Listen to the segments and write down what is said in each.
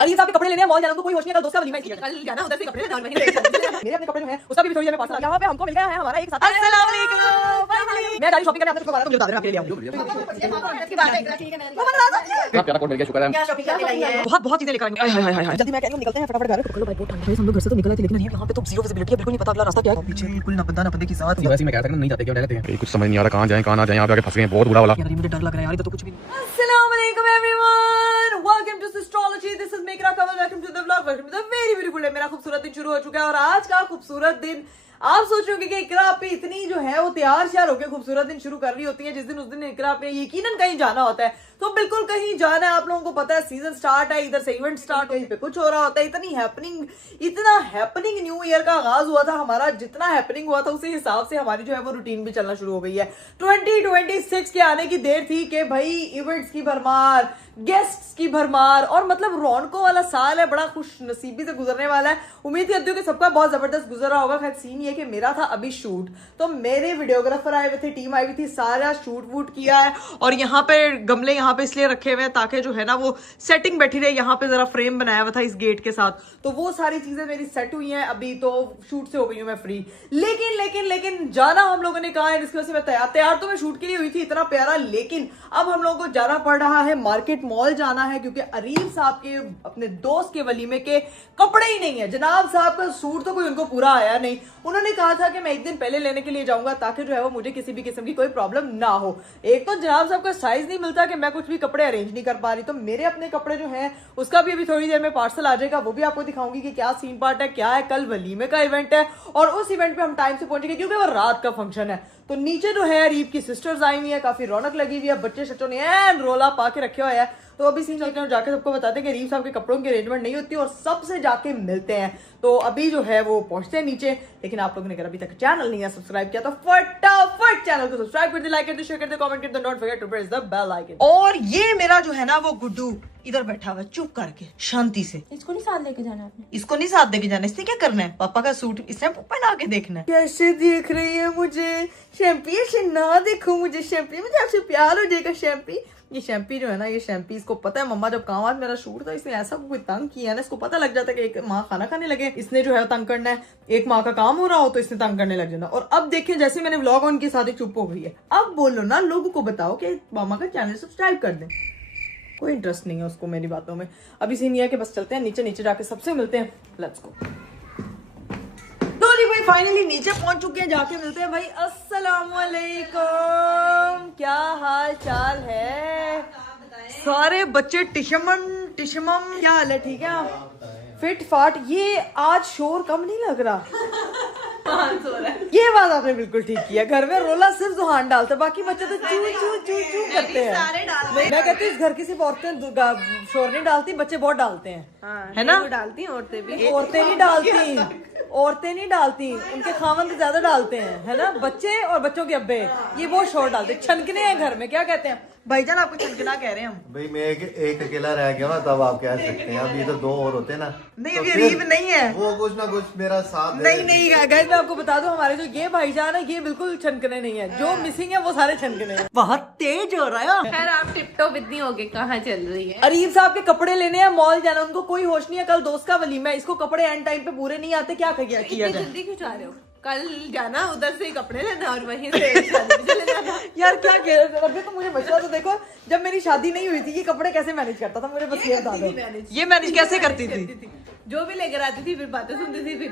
अली साहब के कपड़े लेने मॉल जाना तो कोई होश नहीं है, कल दोस्त का वलीमा है, कल जाना उधर से कपड़े लेना और वहीं से मेरे अपने कपड़े जो है उसका भी थोड़ी देर में पार्सल आ गया। यहाँ पे हमको मिल गया है हमारा एक साथ। अस्सलाम वालेकुम। मैं जा रही शॉपिंग करने, आपने कुछ बताया तो मुझे बता देना, आपके लिए ले आऊंगी। कोड मिल गया, शुक्र है। क्या शॉपिंग करके लाई है? बहुत चीजें लेकर आएंगे। हाय हाय हाय जल्दी मैं कह रही हूं निकलते हैं फटाफट घर। चलो भाई बहुत ठंड है, हम लोग घर से तो निकल आए थे लेकिन यहाँ पे तो जीरो विजिबिलिटी है, बिल्कुल नहीं पता अगला रास्ता क्या है। पीछे बिल्कुल ना बंदा ना बंदे की साथ वैसे मैं कहता हूं नहीं जाते क्यों रहते हैं, कुछ समझ नहीं आ रहा कहां जाएं कहां ना जाएं, यहाँ पे आके फंस गए बहुत बुरा वाला। यार मुझे डर लग रहा है यार, तो कुछ भी नहीं। अस्सलाम वालेकुम everyone, welcome to astrology, this is मेकरा Kamal, welcome to the vlog, welcome to the very beautiful day. मेरा खूबसूरत दिन शुरू हो चुका है और आज का खूबसूरत दिन आप सोच रहे होंगे कि इकरा पे इतनी जो है वो तैयार श्यार होकर खूबसूरत दिन शुरू कर रही होती है जिस दिन उस दिन इकरा पे यकीनन कहीं जाना होता है, तो बिल्कुल कहीं जाना है। आप लोगों को पता है सीजन स्टार्ट है, इधर से इवेंट स्टार्ट, कहीं पे कुछ हो रहा होता है। इतना हैपनिंग न्यू ईयर का आगाज हुआ था हमारा, जितना हैपनिंग हुआ था उसी हिसाब से हमारी जो है वो रूटीन भी चलना शुरू हो गई है। 2026 के आने की देर थी कि भाई इवेंट्स की भरमार, गेस्ट्स की भरमार और मतलब रौनकों वाला साल है, बड़ा खुश नसीबी से गुजरने वाला है। उम्मीद करती हूँ कि सबका बहुत जबरदस्त गुजर रहा होगा। खैर सीन ये कि मेरा था अभी शूट, तो मेरे वीडियोग्राफर आए हुए थे, टीम आई हुई थी, सारा शूट वूट किया है और यहाँ पे गमले यहाँ पे इसलिए रखे हुए हैं ताकि जो है ना वो सेटिंग बैठी रहे। यहाँ पे जरा फ्रेम बनाया हुआ था इस गेट के साथ, तो वो सारी चीजें मेरी सेट हुई हैं। अभी तो शूट से हो गई हूँ मैं फ्री, लेकिन जाना हम लोगों ने कहा है, जिसकी वजह से मैं तैयार तो मैं शूट के लिए हुई थी इतना प्यारा, लेकिन अब हम लोगों को जाना पड़ रहा है मार्केट, मॉल जाना है, क्योंकि अरीब साहब के अपने दोस्त के वलीमे के कपड़े ही नहीं है। जनाब साहब का सूट तो कोई उनको पूरा आया नहीं, उन्होंने कहा था कि मैं एक दिन पहले लेने के लिए जाऊंगा ताकि जो है वो मुझे किसी भी किस्म की कोई प्रॉब्लम ना हो। एक तो जनाब साहब का साइज नहीं मिलता कि मैं कुछ भी कपड़े अरेंज नहीं कर पा रही, तो मेरे अपने कपड़े जो हैं उसका भी अभी थोड़ी देर में पार्सल आ जाएगा, वो भी आपको दिखाऊंगी कि क्या सीन पार्ट है, क्या है। कल वलीमे का इवेंट है और उस इवेंट पे हम टाइम से पहुंचेंगे क्योंकि वो रात का फंक्शन है। तो नीचे जो है अरीब की सिस्टर्स आई हुई है, काफी रौनक लगी हुई है, बच्चे शच्चों ने एन रोला पा के रखे हुआ है। तो अभी सीन चलते हैं, जाके सबको बताते हैं कि अरीब साहब के कपड़ों की अरेंजमेंट नहीं होती और सबसे जाके मिलते हैं। तो अभी जो है वो पहुंचते हैं नीचे, लेकिन आप लोगों ने अगर अभी तक चैनल नहीं है सब्सक्राइब किया तो फटाफट चैनल को सब्सक्राइब कर दे, लाइक कर दे, शेयर कर दे, कमेंट कर दे, don't forget to press the bell icon. और ये मेरा जो है ना वो गुड्डू इधर बैठा हुआ चुप करके शांति से। इसको नहीं साथ लेके जाना आपने? इसको नहीं साथ देके जाना, इसने क्या करना है, पापा का सूट इसने पहना के देखना है। कैसे देख रही है मुझे शैम्पी, ऐसे ना देखो मुझे शैम्पी, मुझे आपसे प्यार हो जाएगा शैम्पी। ये शैम्पी जो है ना, ये शैम्पी इसको पता है मम्मा जब काम आज मेरा शूट था इसने ऐसा कोई तंग किया ना, इसको पता लग जाता है कि एक माँ खाना खाने लगे इसने जो है तंग करना है, एक माँ का काम हो रहा हो तो इसने तंग करने लग जाना। और अब देखिए जैसे मैंने व्लॉग ऑन के साथ ही चुप हो गई है। अब बोलो ना, लोगों को बताओ कि मामा का चैनल सब्सक्राइब कर दें। कोई इंटरेस्ट नहीं है उसको मेरी बातों में। अभी सीन ये है कि बस चलते हैं नीचे जाके सबसे मिलते हैं, लेट्स गो। भाई फाइनली नीचे पहुंच चुके हैं, जाके मिलते हैं भाई। अस्सलाम वालेकुम, क्या हाल चाल है? सारे बच्चे टिशमम क्या हाल है? ठीक है फिट फाट। ये आज शोर कम नहीं लग रहा ये बात आपने बिल्कुल ठीक किया। घर में रोला सिर्फ जुहान डालते, बाकी बच्चे तो चू चू चू चू करते हैं। मैं कहती हूँ इस घर की सिर्फ औरतें शोर नहीं डालती, बच्चे बहुत डालते हैं, है ना? डालती हैं औरतें भी। औरतें नहीं डालती, उनके खामन ज्यादा डालते हैं, है ना? बच्चे और बच्चों के अब्बे ये बहुत शोर डालते हैं, छनकने हैं घर में। क्या कहते हैं भाईजान, आपको छनकना कह रहे हैं हम? भाई मैं एक अकेला रह गया ना, तब आप कह सकते हैं। अभी तो दो और होते ना। नहीं तो अभी अरीब नहीं है, वो कुछ ना कुछ मेरा साथ नहीं गाइस मैं आपको बता दूं, हमारे जो ये भाईजान है ये बिल्कुल छनकने नहीं है, जो मिसिंग है वो सारे छनकने हैं। बहुत तेज हो रहा है। खैर आप टिप-टॉप इतनी हो गए, कहाँ चल रही है? अरीब साहब के कपड़े लेने हैं, मॉल जाना, उनको कोई होश नहीं है, कल दोस्त का वलीमा है, इसको कपड़े एंड टाइम पे पूरे नहीं आते, क्या किया जाए? जल्दी क्यों जा रहे हो? कल जाना उधर से कपड़े लेना और वहीं से शादी में चले जाना। यार क्या कह रहे हो? अभी तो मुझे मशवरा तो देखो, जब मेरी शादी नहीं हुई थी ये कपड़े कैसे मैनेज करता था, मुझे बस ये बता दो। ये मैनेज कैसे करती थी? जो भी लेकर आती थी फिर बातें सुनती थी, फिर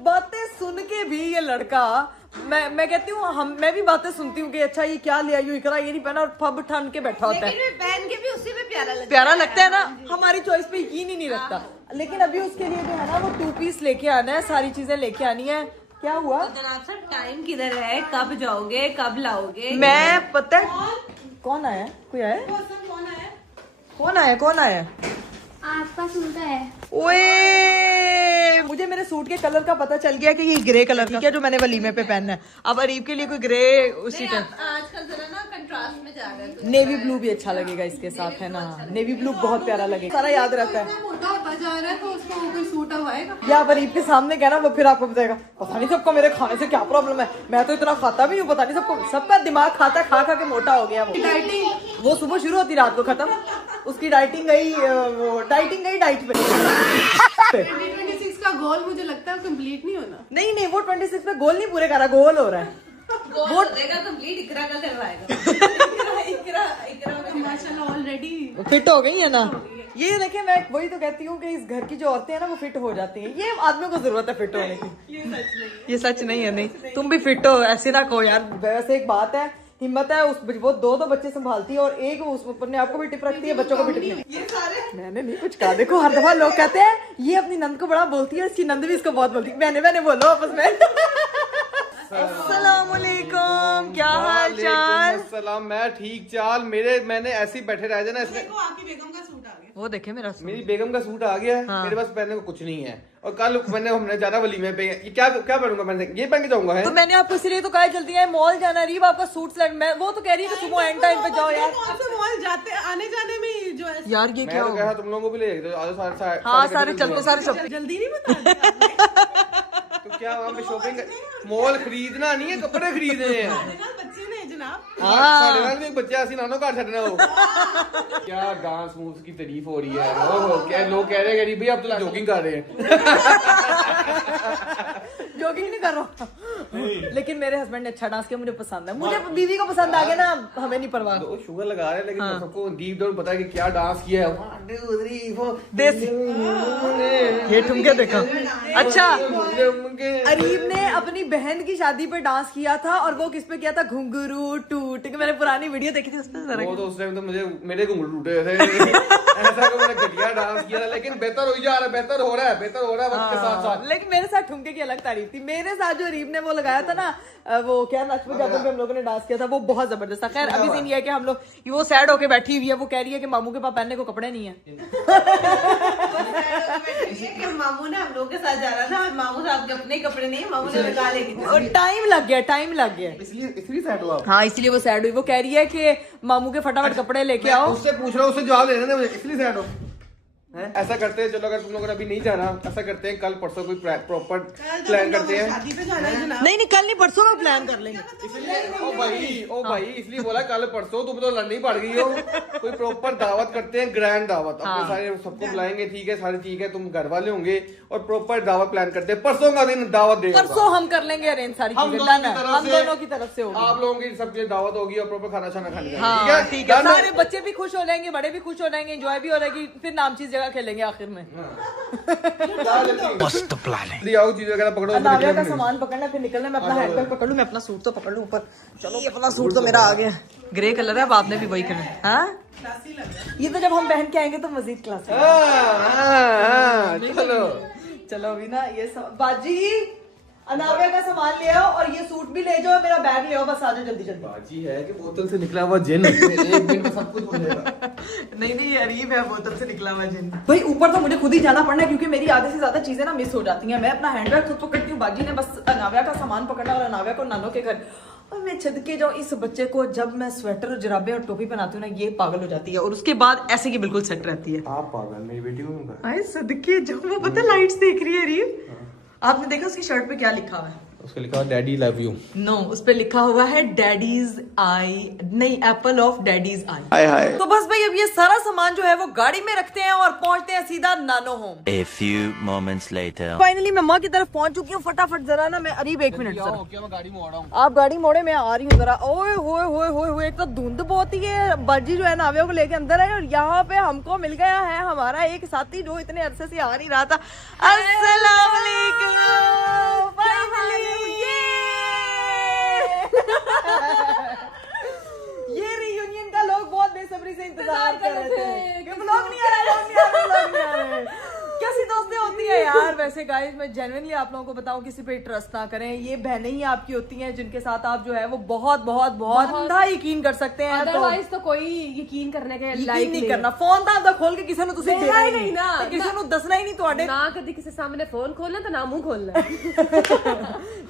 बातें सुन के भी ये लड़का, मैं कहती हूँ मैं भी बातें सुनती हूँ कि अच्छा ये क्या ले आई, इकरा ये नहीं पहना, और फब ठन के बैठा होता है। पहन के भी उसी में प्यारा लगता है ना, हमारी चॉइस पे यकीन ही नहीं रखता। लेकिन अभी उसके लिए जो है ना वो 2 पीस लेके आना है, सारी चीजें लेके आनी है। क्या हुआ? तो जनाब सर टाइम किधर है, कब जाओगे, कब लाओगे? मैं पता है कौन आया, कोई आया, कौन आया? आपका सूट है। ओए मुझे मेरे सूट के कलर का पता चल गया कि ये ग्रे कलर का है जो मैंने वलीमे पे पहनना है। अब अरीब के लिए कोई ग्रे उसी टाइप, आजकल जरा ना कंट्रास्ट में जा रहा है। नेवी ब्लू भी अच्छा लगेगा इसके साथ, है ना? नेवी ब्लू बहुत प्यारा लगेगा, सारा याद रहता है। मोटा होता जा रहा है तो उसको कोई सूट आएगा या अरीब के सामने कहना, वो फिर आपको बताएगा पता नहीं सबको मेरे खाने से क्या प्रॉब्लम है, मैं तो इतना खाता भी हूँ, पता नहीं सबको, सबका दिमाग खाता खा के मोटा हो गया। वो सुबह शुरू होती रात को खत्म। उसकी डाइटिंग गई डाइट पे 2026 का गोल मुझे लगता है कंप्लीट नहीं होना। नहीं वो 26 पे गोल नहीं पूरे करा, गोल हो रहा है गोल हो जाएगा कंप्लीट, इकरा का करवाएगा। इकरा माशाल्लाह ऑलरेडी फिट हो गई है ना। ये देखे, मैं वही तो कहती हूँ कि इस घर की जो औरतें हैं ना वो फिट हो जाती हैं। ये आदमियों को जरूरत है फिट होने की। ये सच नहीं है। नहीं तुम भी फिट हो, ऐसे ना कहो यार। वैसे एक बात है, हिम्मत है उस वो दो बच्चे संभालती है और एक उस अपने आप को भी टिप रखती है, बच्चों को भी टिप नहीं। ये सारे मैंने नहीं कुछ कहा। देखो हर दफा लोग कहते हैं ये अपनी नंद को बड़ा बोलती है, इसकी नंद भी इसको बहुत बोलती है। मैंने बोलो आपस में। अस्सलाम वालेकुम, क्या हाल चाल? सलाम, मैं ठीक चाल। मैंने ऐसे ही बैठे रह जाना इसमें। देखो आपकी बेगम का सूट आ गया। वो देखे मेरा सूट। मेरी बेगम का सूट आ गया है। हाँ। मेरे पास पहनने को कुछ नहीं है और कल हमने जाना वलीमे पे। ये क्या पहनूंगा? मैंने ये पहन के जाऊंगा है। तो मैंने आपको इसलिए तो कहा जल्दी है, मॉल जाना रीब, आपका सूट सिलेक्ट। मैं वो तो कह रही है कि सुबह एंड टाइम पे जाओ यार। कौन से मॉल जाते आने जाने में जो है यार ये मैं क्या तो हो कहा गया? तुम लोगों को भी ले जाओ। हाँ सारे चलते सारे जल्दी नहीं बता तो क्या वहाँ पे शॉपिंग, मॉल खरीदना नहीं है, कपड़े खरीदने हैं। बच्चे ने जनाब। साढ़े नाल भी बच्चे ऐसी नानो घर छड़ना हो। क्या डांस मूव्स की तारीफ हो रही है। ओहो, क्या लोग कह रहे हैं भाई आप तो जॉगिंग कर रहे हैं। जॉगिंग नहीं कर रहा लेकिन मेरे हस्बैंड ने अच्छा डांस किया, मुझे पसंद है। मुझे बीवी को पसंद आ गया ना, हमें नहीं परवाह। तो शुगर लगा रहे हैं लेकिन सबको डीप डाउन पता है कि क्या डांस किया है। 1 2 3 4 देसी ये ठुमके देखो। अच्छा अरीब ने अपनी बहन की शादी पे डांस किया था और वो किस पे किया था? घुंघरू टूट के। मैंने पुरानी वीडियो देखी थी उसमें जरा। वो तो उस टाइम तो मेरे घुंघरू टूटे थे। ऐसा कि मैंने घटिया डांस किया था लेकिन बेहतर हो ही जा रहा है, बेहतर हो रहा है वक्त के साथ साथ। लेकिन मेरे साथ ठुमके की अलग तारीफ थी। मेरे साथ जो अरीब ने वो लगाया था ना, वो क्या नच पे जाते पे हम लोगों ने डांस किया था, वो बहुत जबरदस्त था। खैर अभी सीन ये है कि हम लोग वो सैड होके बैठी हुई है, वो कह रही है कि मामू के पास पहनने को कपड़े नहीं है। मामू ने हम लोग के साथ जाना था और मामू साहब के अपने कपड़े नहीं है, मामू ने निकाले। और टाइम लग गया इसलिए सैड हुआ। हाँ इसलिए वो सैड हुई। वो कह रही है कि मामू के फटाफट कपड़े लेके आओ। उससे पूछ रहा हूँ, उससे जवाब देना मुझे, इसलिए सैड हो। ऐसा करते हैं, चलो अगर तुम लोग अभी नहीं जाना, ऐसा करते हैं कल परसों कोई प्रॉपर प्लान करते हैं। शादी पे जाना है जनाब। नहीं कल नहीं परसों का प्लान कर लेंगे। इसलिए ओ भाई इसलिए बोला कल परसों, तुम तो लड़नी पड़ गई हो। कोई प्रॉपर दावत करते हैं, ग्रैंड दावत अपने सारे सबको बुलाएंगे। ठीक है सारे, ठीक है तुम घर वाले होंगे और प्रॉपर दावत प्लान करते हैं। परसों का दिन दावत दे, परसों हम कर लेंगे अरेंज सारी चीजें। हम दोनों की तरफ से होगी। आप लोगों की सबकी दावत होगी और प्रॉपर खाना खाना खाने हाँ ठीक है। सारे बच्चे भी खुश हो जाएंगे, बड़े भी खुश हो जाएंगे, एंजॉय भी हो जाएगी। फिर नामचीज जगह खेलेंगे आखिर में। मस्त प्लान है। आओ चीज वगैरह पकड़ो, नाविया का सामान पकड़ना, फिर निकलना। मैं अपना हैंडबैग पकड़ लूं, मैं अपना सूट तो पकड़ लूं ऊपर। चलो ये अपना सूट तो मेरा आ गया, ग्रे कलर है। अब आपने भी वही करना है। हाँ ये तो जब हम पहन के आएंगे तो मजीद क्लास। चलो अभी ना ये बाजी अनाविया का सामान ले आओ और ये सूट भी ले जाओ, मेरा बैग ले आओ, बस आ जाओ जल्दी जल्दी। बाजी है कि बोतल से निकला हुआ जिन। एक दिन में सब कुछ हो जाएगा। नहीं ये अरीब है, बोतल से निकला हुआ जिन। भाई ऊपर तो मुझे खुद ही जाना पड़ना है क्योंकि मेरी आधे से ज्यादा चीजें ना मिस हो जाती हैं। मैं अपना हैंडबैग खुद पकड़ती हूँ, बाजी ने बस अनाविया का सामान पकड़ना और अनाविया को नानो के घर। और मैं छद के जाऊँ इस बच्चे को, जब मैं स्वेटर और जराबे और टोपी पहनाती हूँ ना, ये पागल हो जाती है और उसके बाद ऐसे की बिल्कुल सेट रहती है। आप पागल, मेरी बेटी को आए सदके जब वो पता लाइट्स देख रही है अरीब। आपने देखा उसकी शर्ट पे क्या लिखा हुआ है? उसका लिखा हुआ डैडी लव यू। नो उस पे लिखा हुआ है डैडीज आई, नहीं एप्पल ऑफ डैडीज आई। हाय हाय। तो बस भाई अब ये सारा सामान जो है वो गाड़ी में रखते हैं और पहुंचते हैं सीधा नानो home. A few moments later. Finally मैं माँ की तरफ पहुंच चुकी हूँ। फटाफट जरा ना मैं अरीब 1 मिनट जरा, क्या मैं गाड़ी में आ रहा हूँ। आप गाड़ी मोड़े, मैं आ रही हूँ जरा। ओए होए होए होए होए, एक तो धुंध बहुत ही है। बाजी जो है नाविया को लेके अंदर है और यहाँ पे हमको मिल गया है हमारा एक साथी जो इतने अरसे से आ नहीं रहा था। अस्सलाम वालेकुम। ये रियूनियन का लोग बहुत बेसब्री से इंतजार कर रहे थे कि व्लॉग नहीं आ रहा। कैसी दोस्ती होती है यार। वैसे गाइस मैं जेन्युइनली आप लोगों को बताऊं, किसी पे ट्रस्ट ना करें। ये बहनें ही आपकी होती हैं जिनके साथ आप जो है वो बहुत बहुत बहुत अंधा यकीन कर सकते हैं। अदरवाइज तो कोई यकीन करने के यकीन नहीं करना। फोन तो आपका खोल के किसी ने तुझे देना ही नहीं ना, किसी ने दसना ही नहीं ਤੁਹਾਡੇ ना कभी किसी सामने फोन खोलना तो ना मुंह खोलना।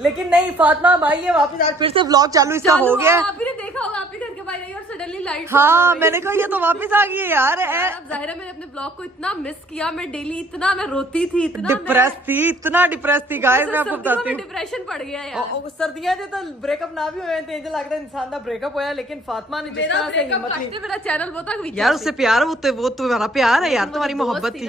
लेकिन नहीं फातिमा भाई ये वापस आज फिर से व्लॉग चालू इसका हो गया। आप ही ने देखा होगा, आप ही घर के बाहर आई और सडनली लाइट। हाँ मैंने कहा ये तो वापस आ गई है यार। अब जाहिर है मैंने अपने अपने ब्लॉग को इतना मिस किया, मैं डेली इतना मैं रोती थी, इतना डिप्रेस थी, इतना डिप्रेस थी गाइस। मैं आपको बताती हूँ डिप्रेशन पड़ गया यार। सर्दियां जो तो ब्रेकअप ना भी हुए थे, लगता है इंसान का ब्रेकअप होया, लेकिन फातिमा ने जिस मेरा तरह से ब्रेकअप हिम्मत ली करते मेरा चैनल वो तक यार, उससे प्यार वो तुम्हारा प्यार है यार, तुम्हारी मोहब्बत थी।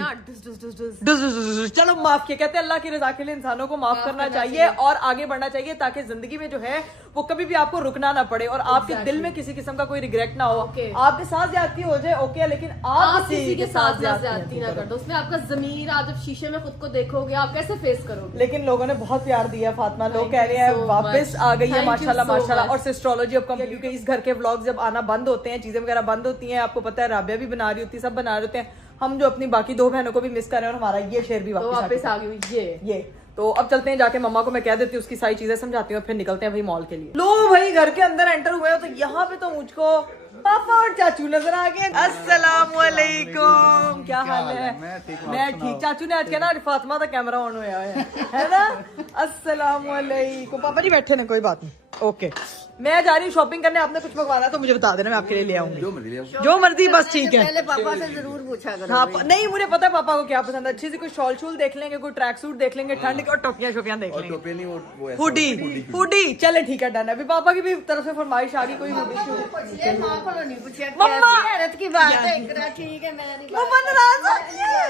चलो माफ किया, कहते हैं अल्लाह की रजा के लिए इंसानों को माफ करना चाहिए और आगे बढ़ना चाहिए, ताकि जिंदगी में जो है वो कभी भी आपको रुकना ना पड़े और आपके दिल में किसी किस्म का कोई रिग्रेट ना हो। आपके साथ ज्यादती हो जाए ओके, लेकिन आप किसी के साथ ज्यादती ना कर दो। उसमें आपका जमीर, आप जब शीशे में खुद को देखोगे आप कैसे फेस करोगे। लेकिन लोगों ने बहुत प्यार दिया फातिमा, लोग कह रहे हैं वापस आ गई है माशाल्लाह माशाल्लाह। और सिस्ट्रोलॉजी अब कम, क्योंकि इस घर के व्लॉग जब आना बंद होते हैं, चीजें वगैरह बंद होती हैं, आपको पता है राबिया भी बना रही होती है, सब बना रहे होते हैं, हम जो अपनी बाकी 2 बहनों को भी मिस कर रहे हैं और हमारा ये शेर भी वापस आ गई ये। तो अब चलते हैं, जाके मम्मा को मैं कह देती हूँ, उसकी सारी चीजें समझाती हूँ, फिर निकलते हैं भाई मॉल के लिए। लो भाई घर के अंदर एंटर हुए हो तो यहाँ पे तो मुझको पापा और चाचू नजर आ गए। अस्सलाम वालेकुम, क्या हाल है? मैं ठीक। चाचू ने आज कहना फातिमा का कैमरा ऑन हुआ है ना। अस्सलाम वालेकुम। पापा जी बैठे ना, कोई बात नहीं, ओके। मैं जा रही हूँ शॉपिंग करने, आपने कुछ मंगवाना तो मुझे बता देना, मैं आपके लिए ले आऊंगी जो मर्जी, बस ठीक है। पहले पापा से जरूर पूछा करो। हाँ नहीं, मुझे पता है पापा को क्या पसंद है, अच्छी सी कोई शॉल शूल देख लेंगे, कोई ट्रैक सूट देख लेंगे ठंड की, और टोपियां शोपियां देख लेंगे, हुडी। चले ठीक है, डन है। अभी पापा की भी तरफ से फरमाइश आ गई, कोई हुडी माँ को नहीं पूछा, मम्मा हैरत की बात है। इकरा ठीक है, मैं नहीं मम्मा नाराज हो गई है।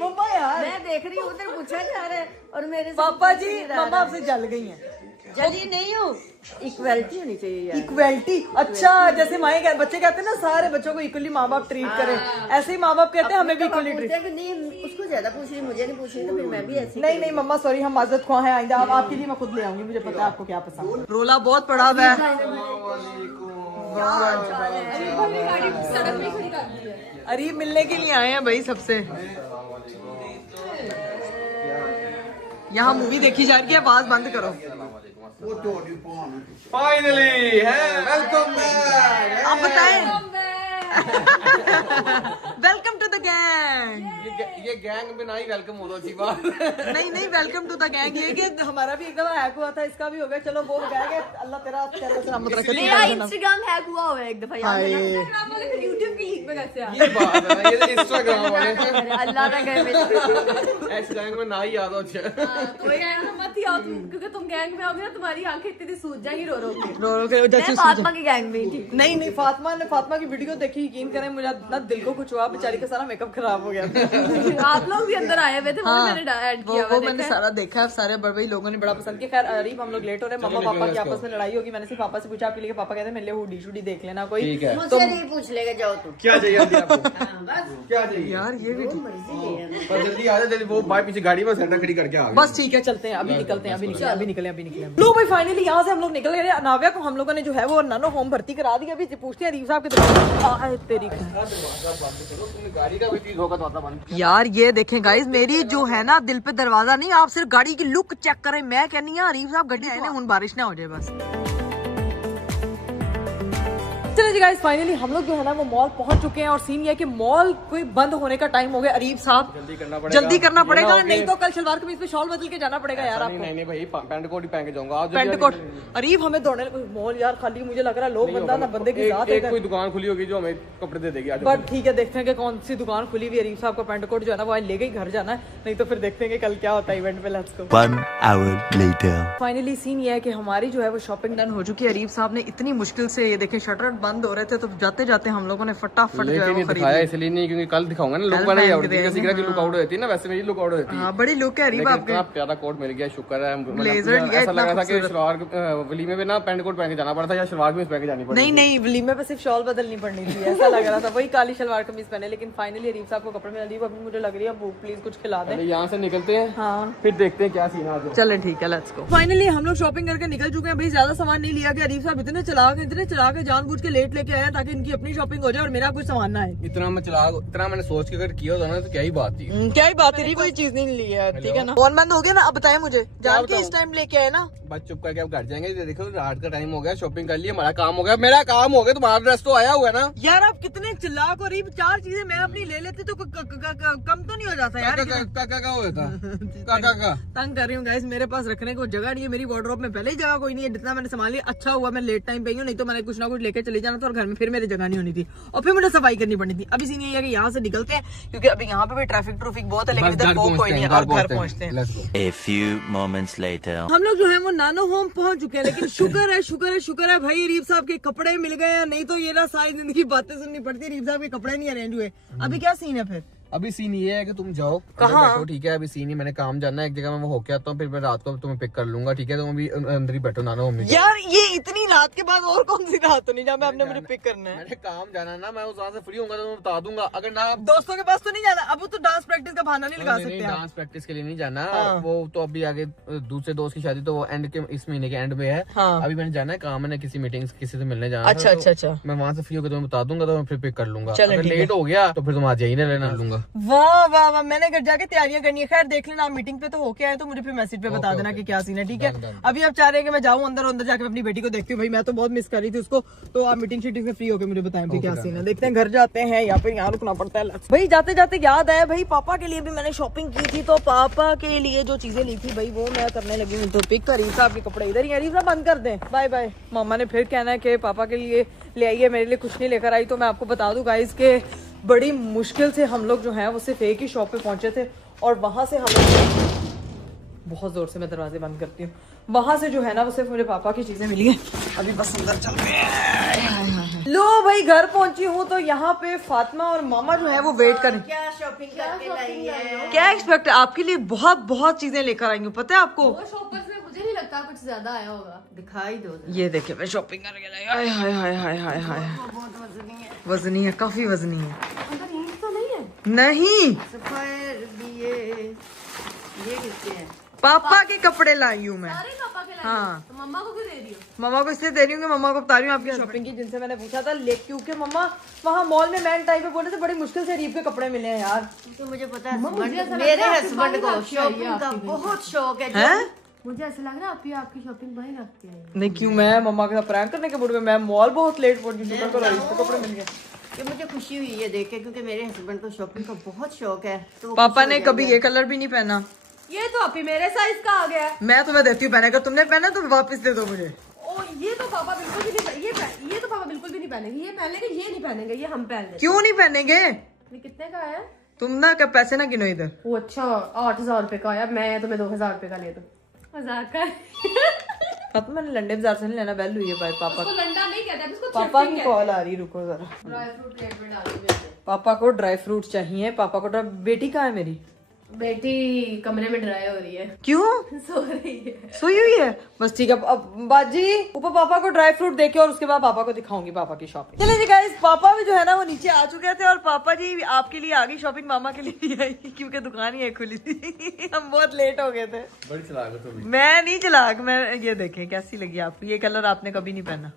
मम्मा यार मैं देख रही हूँ उधर पूछा जा रहा है और मेरे पापा जी मम्मा आपसे जल गई हैं। जली नहीं हूँ, इक्वलिटी होनी चाहिए यार। इक्वलिटी, अच्छा जैसे माए बच्चे कहते हैं ना सारे बच्चों को इक्वली माँ बाप ट्रीट करें, ऐसे ही माँ बाप कहते हैं हमें भी इक्वली ट्रीट। नहीं, उसको ज्यादा पूछ रही, मुझे नहीं पूछ रही, तो फिर मैं भी ऐसी। नहीं मम्मा सॉरी, हम माजरत ख्वाह हैं, आइंदा आपके लिए मैं खुद ले आऊंगी, मुझे पता है आपको क्या पसंद। रोला बहुत पड़ा हुआ है। अरीब मिलने के लिए आए हैं भाई सबसे। यहाँ मूवी देखी जा रही है, आवाज बंद करो। फाइनली है, वेलकम बैक। आप बताएं। Welcome to the gang. ये गैंग में ना ही वेलकम हो, अच्छी बात। नहीं वेलकम टू द गैंग, ये कि हमारा भी एक दफा हैक हुआ था, इसका भी हो गया। चलो वो गैंग है, अल्लाह तेरा खैर सलामत रखे। मेरा इंस्टाग्राम हैक हुआ है एक दफा, याद है ना? इंस्टाग्राम वाले फिर यूट्यूब की लीक में कैसे आ ये बात है ना, ये तो इंस्टाग्राम वाले अल्लाह ना करे मेरे। इस गैंग में ना ही याद हो। अच्छा कोई गैंग में मत ही आओ तुम, क्योंकि तुम गैंग में आओगे ना तुम्हारी आंखें इतनी सूज जाएंगी रो रो के। रो के मैं जैसे फातिमा की गैंग में थी। नहीं फातिमा की वीडियो देखी, यकीन करें मुझे ना दिल को कुछ हुआ, बेचारी का सारा मेकअप खराब हो गया था। आप लोग भी अंदर आए हुए थे, वो भी मैंने ऐड किया हुआ वो मैंने सारा देखा है, सारे बड़े लोगों ने बड़ा पसंद किया। खैर अरीब हम लोग लेट हो रहे हैं, मम्मा पापा की आपस में लड़ाई होगी, मैंने सिर्फ पापा से पूछा आपके लिए, पापा कहते हैं मेरे लिए हुडी शुडी देख लेना कोई। मुझसे नहीं पूछ लेगा, जाओ तुम। क्या चाहिए अभी आपको? क्या चाहिए यार ये भी पर जल्दी आ जाए, वो बाहर पीछे गाड़ी में सेंटर खड़ी करके आ गए। बस ठीक है, चलते हैं, अभी निकलते हैं, अभी निकले। लो भाई फाइनली यहाँ से हम लोग निकल गए। नाविया को हम लोगों ने जो है वो नानो होम भर्ती करा दी। अभी पूछते हैं अरीब साहब के तेरी गाड़ी का भी चीज होगा तो आता बंद। यार ये देखें गाइस, मेरी जो है ना दिल पे दरवाजा नहीं, आप सिर्फ गाड़ी की लुक चेक करें। मैं कहनी है अरीब साहब गड्डी आए ना, हुन बारिश ना हो जाए बस। चलो जी गाइस फाइनली हम लोग जो है ना वो मॉल पहुंच चुके हैं, और सीन ये है कि मॉल कोई बंद होने का टाइम हो गया। अरीब साहब जल्दी करना पड़ेगा, नहीं तो कल शलवार कमीज पे शॉल बदल के जाना पड़ेगा यार आपको। नहीं भाई, पैंट कोट ही पहन के जाऊंगा। Pant coat. अरीब हमें दौड़ने मॉल यार खाली, मुझे लग रहा है लोग बंदा ना बंदे की साथ एक कोई दुकान खुली होगी जो हमें कपड़े दे देगी। बट ठीक है, देखते हैं कि कौन सी दुकान खुली हुई। अरीब साहब का पैंट कोट जो है ना वो ले गई, घर जाना है, नहीं तो फिर देखते हैं कि कल क्या होता है इवेंट पे। Let's go. 1 hour later. Finally scene ये है कि हमारी जो है वो शॉपिंग डन हो चुकी है। अरीब साहब ने इतनी मुश्किल से, ये देखें शटर बंद हो रहे थे, तो जाते जाते हम लोगों ने फटाफट जो है वो खरीद लिया। इसलिए नहीं क्योंकि कल दिखाऊंगा ना लुक वाला, किसी की लुक आउट होती है ना, वैसे मेरी लुक आउट होती है। हाँ बड़ी लुक है अरीब आपके। इतना प्यारा कोट मिल गया, शुक्र है। ब्लेजर लिया, ऐसा लग रहा था कि शलवार वलीमे में ना पैंट कोट पहन के जाना पड़ता है, या शलवार कमीज पहन के जानी पड़ती। नहीं वलीमे पे सिर्फ शॉल बदलनी पड़नी थी, ऐसा लग रहा था। वही काली शलवार कमीज पहने, लेकिन फाइनली अरीब साहब को कपड़े मिल। अरीब अभी मुझे लग रही है भूख, प्लीज कुछ खिला दें। यहाँ से निकलते हैं, हाँ फिर देखते हैं क्या सीन आ जाए। चले ठीक है, लेट्स गो। फाइनली हम लोग शॉपिंग करके निकल चुके हैं भाई। ज्यादा सामान नहीं लिया गया। अरीब साहब इतने चला के जानबूझ के लेट लेके आए ताकि इनकी अपनी शॉपिंग हो जाए और मेरा कुछ सामान ना आए। इतना मैंने सोच के अगर किया होता ना तो क्या ही बात थी। क्या ही बात है, कोई चीज नहीं ली है, ठीक है ना। फोन बंद हो गया ना, अब बताएं मुझे, जान के इस टाइम लेके आए ना। बस चुप करके अब घर जाएंगे। देखो रात का टाइम हो गया, शॉपिंग कर लिया, हमारा काम हो गया। मेरा काम हो गया, तुम्हारा ड्रेस तो आया हुआ है ना। यार आप कितने चिल्लाक हो रही, 4 चीजें मैं अपनी ले लेती तो कम तो नहीं हो जाता यार। क्या होता तंग कर रही हूँ गाइस, मेरे पास रखने को जगह नहीं है। मेरी वार्डरोब में पहले ही जगह कोई नहीं है। जितना मैंने सामान लिया, अच्छा हुआ मैं लेट टाइम पे हूँ, नहीं तो मैंने कुछ ना कुछ लेके चली चले जाना था और घर में फिर मेरी जगह नहीं होनी थी और फिर मुझे सफाई करनी पड़नी थी। अभी सीन ये है कि यहाँ से निकलते हैं क्योंकि अभी यहाँ पे भी ट्रैफिक बहुत है, लेकिन इधर कोई नहीं है और घर पहुंचते हैं। A few moments later. हम लोग जो है वो नानो होम पहुंच चुके हैं, लेकिन शुक्र है भाई रीफ साहब के कपड़े मिल गए हैं, नहीं तो ये ना सारी जिंदगी बातें सुननी पड़ती है। रीफ साहब के कपड़े नहीं अरेंज हुए। अभी क्या सीन है फिर? अभी सीन ये है कि तुम जाओ कहाँ? बैठो, ठीक है। अभी सीन ही मैंने काम जाना है एक जगह, मैं वो होके आता हूँ, फिर मैं रात को तुम्हें पिक कर लूंगा, ठीक है। तुम अभी अंदर ही बैठो नानो होम में। यार ये इतनी रात के बाद और कौन सी रात तो नहीं जहाँ आपने मुझे पिक करना है? मैंने काम जाना ना, मैं उस वहाँ से फ्री होऊंगा तो मैं बता दूंगा। अगर ना दोस्तों के पास तो नहीं जाना, अब तो डांस प्रैक्टिस का बहाना नहीं लगा सकते आप। डांस प्रैक्टिस के लिए नहीं जाना, हाँ। वो तो अभी आगे दूसरे दोस्त की शादी तो वो एंड के इस महीने के एंड में है। हाँ। अभी मैंने जाना है काम, मैंने किसी मीटिंग किसी से मिलने जाना अच्छा था, अच्छा तो अच्छा। मैं वहाँ से फ्री होकर तुम्हें बता दूंगा, तो मैं फिर पिक कर लूंगा। चलो, अगर ठीक है। लेट हो गया तो फिर तुम आज यही ना लेना लूंगा। वाह वाह वाह, मैंने घर जाके तैयारियां करनी है। खैर देख लेना, आप मीटिंग पे तो होके आए तो मुझे फिर मैसेज पे बता देना कि क्या सीन है, ठीक है। अभी आप चाह रहे हैं कि मैं जाऊं अंदर जाके अपनी बेटी को देखती हूँ। भाई मैं तो बहुत मिस कर रही थी उसको, तो आप मीटिंग शीटिंग से फ्री होकर मुझे बताएं फिर क्या सीन है। देखते हैं, घर जाते हैं या फिर यहाँ रुकना पड़ता है। भाई जाते जाते याद आया, भाई पापा के लिए भी मैंने शॉपिंग की थी, तो पापा के लिए जो चीजें ली थी भाई वो मैं करने लगी हूँ। तो पिक कर रीसा, आपके कपड़े इधर ही है। रीसा बंद कर दें, बाय बाय। मामा ने फिर कहना है कि पापा के लिए ले आइए, मेरे लिए कुछ नहीं लेकर आई। तो मैं आपको बता दूं गाइस के बड़ी मुश्किल से हम लोग जो है वो सिर्फ एक ही शॉप पे पहुंचे थे और वहां से हम बहुत जोर से मैं दरवाजे बंद करती हूँ, वहां से जो है ना वो सिर्फ मेरे पापा की चीजें मिली है। अभी बस अंदर चलते हैं। लो भाई घर पहुंची हूँ, तो यहाँ पे फातिमा और मामा जो है वो वेट कर रहे हैं। क्या शॉपिंग करके लाई है? क्या एक्सपेक्ट है आपके लिए? बहुत चीजें लेकर आई हूँ, पता है आपको? शॉपर्स में मुझे नहीं लगता कुछ ज्यादा आया होगा। दिखाई दो। ये देखिए मैं शॉपिंग करके लाई। हाय हाय हाय हाय हाय हाय, बहुत वजनी है। वजनी है, काफी वजनी है। अंदर ईंट तो नहीं है? नहीं, सफायर दिए ये किसके हैं? पापा के कपड़े लाई हूँ मैं। अरे पापा के लाए हाँ। तो मम्मा को क्यों दे रही हो? मम्मा को इसलिए दे रही हूँ कि मम्मा को बता रही हूँ आपकी शॉपिंग की, जिनसे मैंने पूछा था। क्योंकि मम्मा वहाँ मॉल में मैन टाइम पे बोले थे बड़ी मुश्किल से रीफ के कपड़े मिले हैं यार। तो मुझे पता है मुझे ऐसा लगता मेरे है आपकी हस्बैंड बात को अच्छी आई है शॉपिंग का आपकी बहुत शौक है। हैं? मुझे ऐसा लग रहा है आपकी शॉपिंग वही रखती है। नहीं क्यों, मैं मम्मा के साथ प्रैंक करने के मूड में, मैं मॉल बहुत लेट पहुंच गई, शुक्र करो रीफ के कपड़े मिल गए। कि मुझे खुशी हुई है देख के, क्योंकि मेरे हस्बैंड को शॉपिंग का बहुत शौक है। तो वो पापा खुश ने हो कभी जाएंगे। ये कलर भी नहीं पहना। ये तो अभी मेरे साइज का आ गया है। मैं तुम्हें देती हूँ पहने का, तुमने पहना तो वापस दे दो मुझे। ओ ये तो पापा बिल्कुल भी नहीं ये तो पापा बिल्कुल भी नहीं पहनेंगे। ये पहनेंगे, ये नहीं पहनेंगे, ये हम पहन लेंगे। क्यों नहीं पहनेंगे? ये कितने का है? तुम ना क्या पैसे ना गिनो इधर। वो अच्छा 8,000 रुपए का आया, मैं तुम्हें 2,000 रुपए का ले दूं। मजाक कर। अब मैंने लंडे बाजार से नहीं लेना, बेल हुई है भाई पापा उसको लंडा नहीं कहते, अब इसको पापा चिप्पिंग की कहते हैं। कॉल आ रही, रुको जरा। ड्राई फ्रूट प्लेट में डाल दो। पापा को ड्राई फ्रूट चाहिए, पापा को बेटी कहाँ है मेरी? बेटी कमरे में ड्राई हो रही है, क्यों सो रही है। सोई हुई है? बस ठीक है। अब बाजी ऊपर पापा को ड्राई फ्रूट देके और उसके बाद पापा को दिखाऊंगी पापा की शॉपिंग। चलिए जी गाइस, पापा भी जो है ना वो नीचे आ चुके थे और पापा जी आपके लिए आ गई शॉपिंग, मामा के लिए नहीं आई क्योंकि दुकान ही है खुली थी। हम बहुत लेट हो गए थे। बड़ी चलाक हो तुम। मैं नहीं चलाक, मैं ये देखें कैसी लगी आपको, ये कलर आपने कभी नहीं पहना।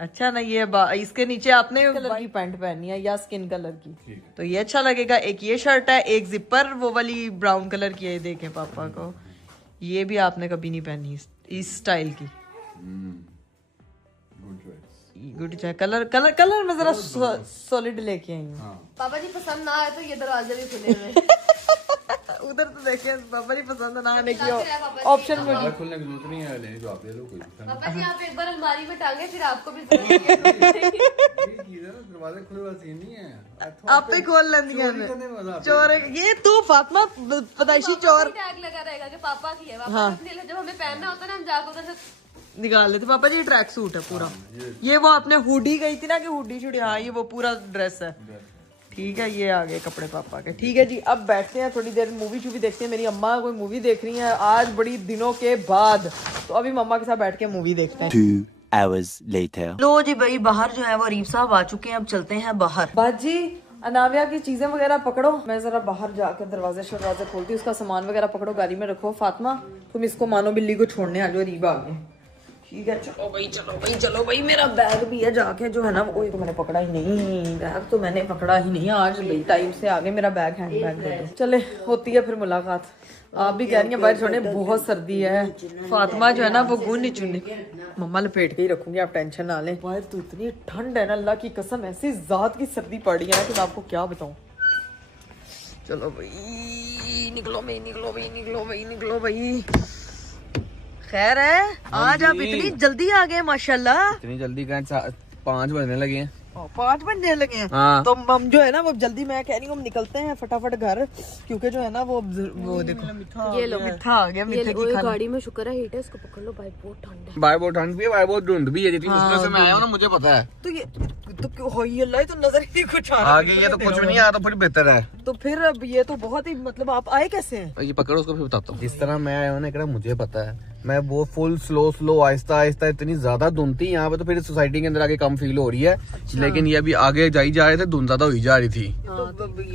अच्छा ना, ये इसके नीचे आपने कलर की पैंट पहनी है या स्किन कलर की, तो ये अच्छा लगेगा। एक ये शर्ट है, एक जिपर वो वाली ब्राउन कलर की है, देखें पापा को। ये भी आपने कभी नहीं पहनी इस स्टाइल की। Good choice. कलर में जरा सॉलिड लेके आई हूँ। पापा जी पसंद ना आए तो ये दरवाजे भी खुले हुए। उधर तो देखे पापा नहीं पसंद ना आने की पापा ऑप्शन मुझे। खुलने की जरूरत नहीं है, लेने तो आप ले लो कोई। पापा जी आप एक बार अलमारी में टांगे, फिर आपको भी दरवाजे खुले वाला सीन नहीं है। आप पे खोल लेंगे चोर। ये तू फातिमा पताइशी चोर टैग लगा रहेगा कि पापा की है। हाँ। जब हमें पहनना होता है ना, हम जाकर उधर से निकाल लेते। पापा जी ट्रैक सूट है पूरा। ये वो आपने हुडी गई थी ना कि हुडी शुडी, हाँ ये वो पूरा ड्रेस है। ठीक है, ये आ गए कपड़े पापा के। ठीक है जी, अब बैठते हैं थोड़ी देर मूवी शूवी देखते हैं। मेरी अम्मा कोई मूवी देख रही है आज बड़ी दिनों के बाद, तो अभी मम्मा के साथ बैठ के मूवी देखते हैं। 2 hours later. लो जी भाई, बाहर जो है वो रीफ साहब आ चुके हैं, अब चलते हैं बाहर। बाजी अनाविया की चीजें वगैरह पकड़ो, मैं जरा बाहर जाकर दरवाजे खोलती हूँ, उसका सामान वगैरह पकड़ो, गाड़ी में रखो। फातिमा तुम इसको मानो बिल्ली को छोड़ने आ जाओ, रीब आ गए। ठीक है, चलो भाई मेरा बैग भी है, जाके जो है ना वो तो मैंने पकड़ा ही नहीं, बैग तो मैंने पकड़ा ही नहीं आज। भाई टाइम से आगे मेरा बैग हैंड बैग दे दो। चले, होती है फिर मुलाकात। आप भी कह रही हैं बाहर छोड़ने, बहुत सर्दी है। फातिमा जो है ना वो गुन्नी चुन्नी मम्मा लपेट के ही रखूंगी, आप टेंशन ना लें। बाहर तो इतनी ठंड है ना, अल्लाह की कसम ऐसी जात की सर्दी पड़ रही है ना कि मैं आपको क्या बताऊं। चलो भाई निकलो भाई। खैर है, आज आप इतनी जल्दी आ गए माशाल्लाह। इतनी जल्दी कहाँ 5 बजने लगे हैं। 5 बजने लगे हैं। हाँ। तो हम जो है ना वो जल्दी, मैं कह रही हूँ हम निकलते हैं फटाफट घर, क्योंकि जो है ना वो देखो ये लो मिठा आ गया, मीठे की खाना। गाड़ी में शुक्र है हीट है, इसको पकड़ लो भाई, बहुत ठंड है। भाई बहुत ठंड भी है, भाई बहुत धुंध भी है, जितनी मुश्किल से मैं आया हूँ ना मुझे पता है। तो ये तो क्यों हो ये अल्लाह, तो नजर ही नहीं कुछ आ रहा। आगे ये तो कुछ भी नहीं आया तो फिर बेहतर है। तो फिर अब ये तो बहुत ही, मतलब आप आए कैसे हैं? ये पकड़ो उसको फिर बताता हूँ। जिस तरह मैं आया हूँ ना, मुझे पता है, मैं वो फुल स्लो आहिस्ता आहिस्ता, इतनी ज्यादा धुंध थी यहाँ पे, तो फिर सोसाइटी के अंदर आगे कम फील हो रही है। लेकिन ये अभी आगे जाई जा रहे थे, धुंध ज्यादा हुई जा रही थी।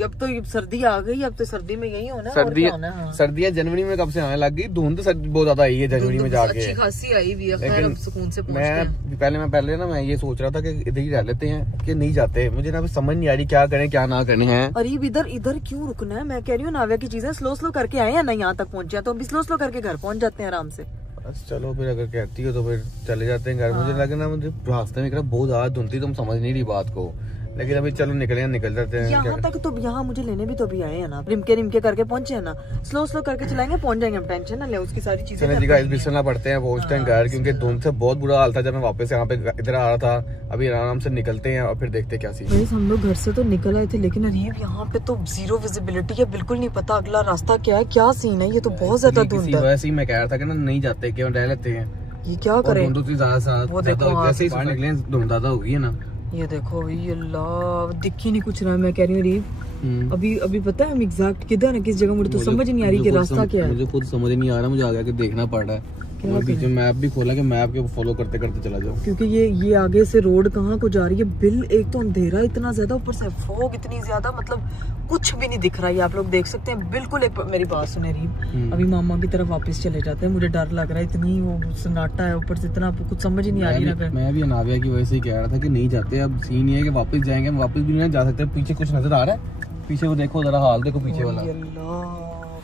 अब तो सर्दी आ गई, अब तो सर्दी में यही होना। सर्दियाँ जनवरी में कब से आने लग गई, धुंध बहुत ज्यादा आई है जनवरी में जाके, अच्छी खासी आई भी है। खैर अब सुकून से पहुंचते हैं। मैं पहले ना मैं ये सोच रहा था कि इधर ही रह लेते हैं कि नहीं जाते। मुझे ना समझ नहीं आ रही क्या करें क्या ना करने हैं। अरे इधर क्यों रुकना है? मैं कह रही हूँ नाविया की चीजें स्लो करके आए हैं ना, यहाँ तक पहुंचे तो अभी स्लो करके घर पहुंच जाते हैं आराम से। बस चलो फिर, अगर कहती हो तो फिर चले जाते हैं घर। मुझे लगा ना, मुझे रास्ते में बहुत ज्यादा धुंध थी, तुम समझ नहीं रही बात को। लेकिन अभी चलो निकल जाते हैं। यहाँ तक तो, यहाँ मुझे लेने भी तो भी आए हैं ना, रिमके करके पहुंचे हैं ना, स्लो करके चलाएंगे, पहुंच जाएंगे हम, टेंशन ना ले, उसकी सारी चीजें। चलो जी गाइस, बिसरना पड़ते हैं, पहुंचते हैं घर, क्योंकि धुंध से बहुत बुरा हाल था जब मैं वापस यहाँ पे इधर आ रहा था। अभी आराम से निकलते हैं और फिर देखते क्या सीन। हम लोग घर से तो निकल आए थे, लेकिन अरीब यहाँ पे तो जीरो विजिबिलिटी है, बिल्कुल नहीं पता अगला रास्ता क्या है, क्या सीन है। ये तो बहुत ज्यादा धुंध है। वैसे ही मैं कह रहा था कि ना नहीं जाते, क्यों रह लेते हैं, ये क्या करें। वो देखो जैसे ही बाहर निकले धुंध ज्यादा होगी है ना। ये देखो भाई, अल्लाह दिख ही नहीं कुछ रहा। मैं कह रही हूँ रीब, अभी पता है हम एग्जैक्ट किधर है, किस जगह, मुझे तो समझ नहीं आ रही कि रास्ता क्या है। मुझे खुद समझ नहीं आ रहा, मुझे आगे देखना पड़ रहा है। और बीच में मैप भी खोला कि मैप के फॉलो करते चला जाओ, क्योंकि ये आगे से रोड कहाँ को जा रही है। बिल एक तो अंधेरा इतना ज्यादा, ऊपर से फॉग इतनी ज्यादा, मतलब कुछ भी नहीं दिख रहा है। आप लोग देख सकते हैं बिल्कुल। एक मेरी बात सुने रीब, अभी मामा की तरफ वापस चले जाते हैं, मुझे डर लग रहा है, इतनी वो सन्नाटा है, ऊपर से इतना कुछ समझ ही नहीं आ रही। मैं भी अनाविया की वजह से ही कह रहा था कि नहीं जाते। अब सीन ये है कि वापस जाएंगे, हम वापस भी नहीं जा सकते। पीछे कुछ नजर आ रहा है, पीछे वो देखो जरा, हाल देखो पीछे वाला।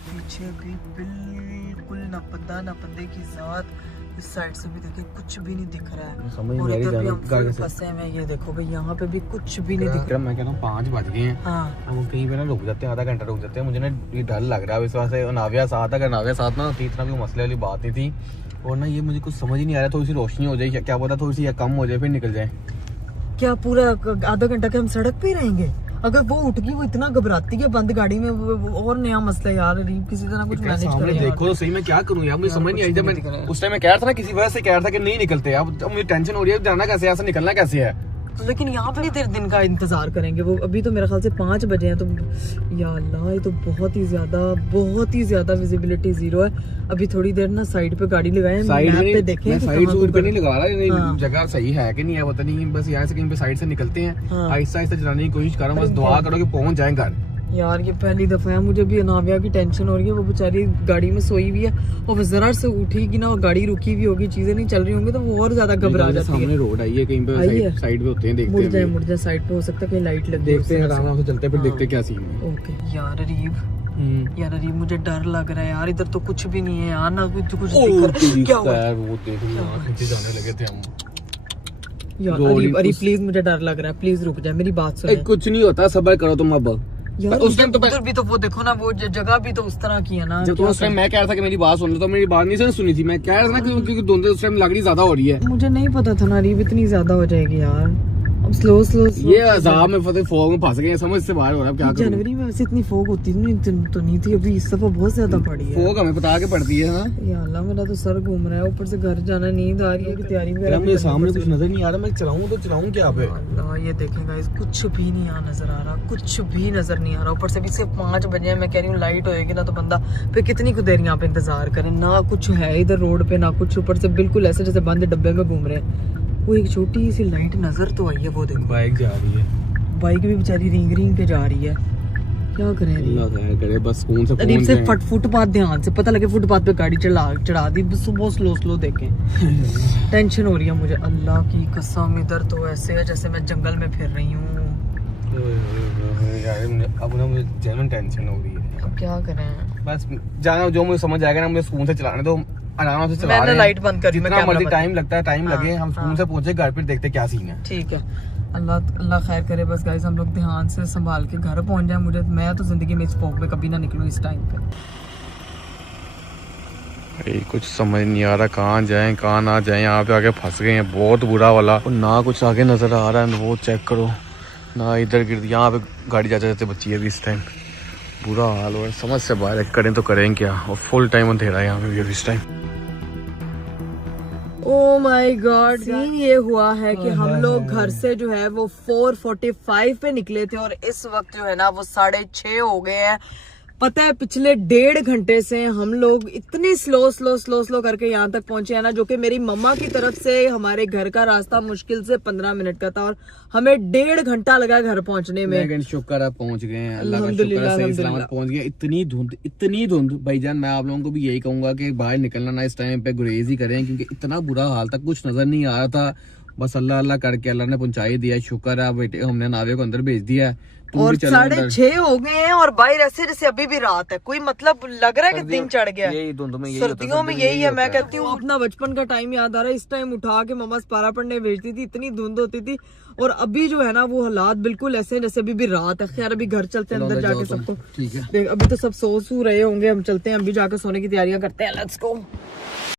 पीछे भी बिल्कुल ना पता ना बंदे की जात। इस साइड से भी देखिए कुछ भी नहीं दिख रहा है, और इधर भी हम फुल फंसे हैं। ये देखो भाई, यहाँ पे भी कुछ भी नहीं दिख रहा। मैं कह रहा हूँ 5 बज गए हैं। हाँ। हम कहीं पे ना रुक जाते हैं, आधा घंटा रुक जाते हैं। मुझे ना ये डर लग रहा है इस वजह से। नाविया साथ, अगर नाविया साथ ना होती इतना भी मसले वाली बात नहीं थी। और ना ये मुझे कुछ समझ ही नहीं आ रहा, थोड़ी सी रोशनी हो जाए, क्या पता थोड़ी सी या कम हो जाए, फिर निकल जाए। क्या पूरा आधा घंटा के हम सड़क पे ही रहेंगे? अगर वो उठ गई, वो इतना घबराती है बंद गाड़ी में, वो और नया मसला यार। रीब किसी तरह कुछ मैनेज करें। देखो तो सही, मैं क्या करूं यार, मुझे समझ नहीं आई। जब मैं उस टाइम मैं कह रहा था ना, किसी वजह से कह रहा था कि नहीं निकलते। अब मुझे टेंशन हो रही है, जाना कैसे है, ऐसा निकलना कैसे है। लेकिन यहाँ पे देर दिन का इंतजार करेंगे। वो अभी तो मेरे ख्याल से 5 बजे हैं, तो या अल्लाह, ये तो बहुत ही ज्यादा विजिबिलिटी जीरो है। अभी थोड़ी देर ना साइड पे गाड़ी लगाए, मैप पे देखें। मैं साइड सूट पे नहीं लगा रहा, जगह सही है कि नहीं है पता नहीं। बस यहाँ से कहीं पे साइड से निकलते हैं, आहिस्ता आहिस्ता चलाने की कोशिश करो। बस दुआ करो कि पहुंच जाए घर। यार ये पहली दफा है, मुझे भी अनाविया की टेंशन हो रही है। वो बेचारी गाड़ी में सोई हुई है, और वो जरा से उठेगी ना, और गाड़ी रुकी हुई होगी, चीजें नहीं चल रही होंगी, तो वो और ज्यादा घबरा जाती है। सामने रोड आई है, कहीं पे साइड पे होते हैं, देखते हैं। मुड़ जाए साइड पे, हो सकता है कहीं लाइट लग, देखते हैं आराम से चलते हैं, फिर देखते हैं क्या सीन है। ओके यार अरीब, मुझे डर लग रहा है यार। इधर तो कुछ भी नहीं है यार, ना कुछ क्या हुआ है। वो देखो खींचे जाने लगे थे हम यार। अरीब प्लीज, मुझे डर लग रहा है, प्लीज रुक जाए, मेरी बात सुनो। कुछ नहीं होता, सब्र करो तुम। अब यार उस टाइम तो उधर भी तो वो देखो ना, वो जगह भी तो उस तरह की है ना। जब उस टाइम मैं कह रहा था कि मेरी बात सुन लो, तो मेरी बात नहीं सुनी थी। मैं कह रहा था ना क्योंकि धुंध उस टाइम लग रही ज्यादा हो रही है। मुझे नहीं पता था ना रीब इतनी ज्यादा हो जाएगी यार। अब स्लो ये अजाब में फॉग में फंस गए, समझ से बाहर हो रहा है। क्या जनवरी में वैसे इतनी फॉग होती तो नहीं थी, अभी इस दफा बहुत ज्यादा पड़ी है। फॉग हमें पता के पड़ती है ना। या अल्लाह, मेरा तो सर घूम रहा है, ऊपर से घर जाना, नींद आ रही है कि तैयारी वगैरह। मेरे सामने कुछ नजर नहीं आ रहा, मैं चलाऊं तो चलाऊं क्या पे। अल्लाह, ये देखें गाइस, कुछ भी नहीं यहाँ नजर आ रहा, कुछ भी नजर नहीं आ रहा। ऊपर से भी सिर्फ 5 बजे हैं। मैं कह रही हूँ लाइट होएगी ना, तो बंदा फिर कितनी कुछ देर यहाँ पे इंतजार करे। ना कुछ है इधर रोड पे, ना कुछ। ऊपर से बिल्कुल ऐसे जैसे बंद डब्बे में घूम रहे हैं। वो एक छोटी सी लाइट नजर तो आई है, वो देखो बाइक जा रही है। बाइक भी बेचारी रिंग के जा रही है। क्या करें, अल्लाह खैर करे, बस कौन से अरीब से फुटपाथ ध्यान से, पता लगे फुटपाथ पे गाड़ी चढ़ा दी, बस बहुत स्लो देखें। टेंशन हो रही है मुझे, अल्लाह की कसम। इधर तो ऐसे है जैसे मैं जंगल में फिर रही हूँ। अब ना मुझे जेन्युइन टेंशन हो रही है। अब क्या करें, बस जाना जो मुझे समझ आएगा ना, मुझे सुकून से चलाने दो, आराम से चला रहे हैं। लाइट बंद कर दी, जितना मर्जी टाइम लगता है, टाइम लगे, हम सुकून से पहुंचे घर, फिर देखते क्या सीन है। ठीक है, अल्लाह खैर करे। बस गाइस, हम लोग ध्यान से संभाल के घर पहुंच जाए। मैं तो जिंदगी में इस फॉग में कभी ना निकलूं इस टाइम पे। भाई कुछ समझ नहीं आ रहा कहाँ जाएं कहाँ ना जाएं, यहाँ पे आके फंस गए हैं बहुत बुरा वाला। और ना कुछ आगे नजर आ रहा है, वो चेक करो ना इधर गिर, यहाँ पे गाड़ी जाते जाते बची है अभी इस टाइम। बुरा हाल हो, समझ से बाहर है, करें तो करें क्या। और फुल टाइम अंधेरा है यहाँ पे भी इस time. Oh my god, scene ये हुआ है कि हम लोग घर से जो है वो 4:45 पे निकले थे और इस वक्त जो है ना वो 6:30 हो गए हैं। पता है पिछले 1.5 घंटे से हम लोग इतनी स्लो करके यहाँ तक पहुंचे हैं ना, जो कि मेरी मम्मा की तरफ से हमारे घर का रास्ता मुश्किल से 15 मिनट का था और हमें 1.5 घंटा लगा घर पहुंचने में। लेकिन शुक्र है पहुंच गए हैं, अल्लाह का शुक्र है सही सलामत पहुंच गए। इतनी धुंध भाईजान, मैं आप लोगों को भी यही कहूंगा कि बाहर निकलना ना इस टाइम पे गुरेज ही करें, क्योंकि इतना बुरा हाल था, कुछ नजर नहीं आ रहा था। बस अल्लाह अल्लाह करके अल्लाह ने पहुंचा ही दिया, शुक्र है। बेटे हमने नावे को अंदर भेज दिया है और 6:30 हो गए हैं और बाहर ऐसे जैसे अभी भी रात है, कोई मतलब लग रहा है कि दिन चढ़ गया। सर्दियों में यही है, मैं कहती हूँ अपना बचपन का टाइम याद आ रहा है। इस टाइम उठा के मम्मा पारा पढ़ने भेजती थी, इतनी धुंध होती थी। और अभी जो है ना वो हालात बिल्कुल ऐसे हैं जैसे अभी भी रात है। खैर अभी घर चलते हैं अंदर जाके सबको, ठीक है। अभी तो सब सो रहे होंगे, हम चलते हैं अभी जाकर सोने की तैयारियां करते हैं। Let's go.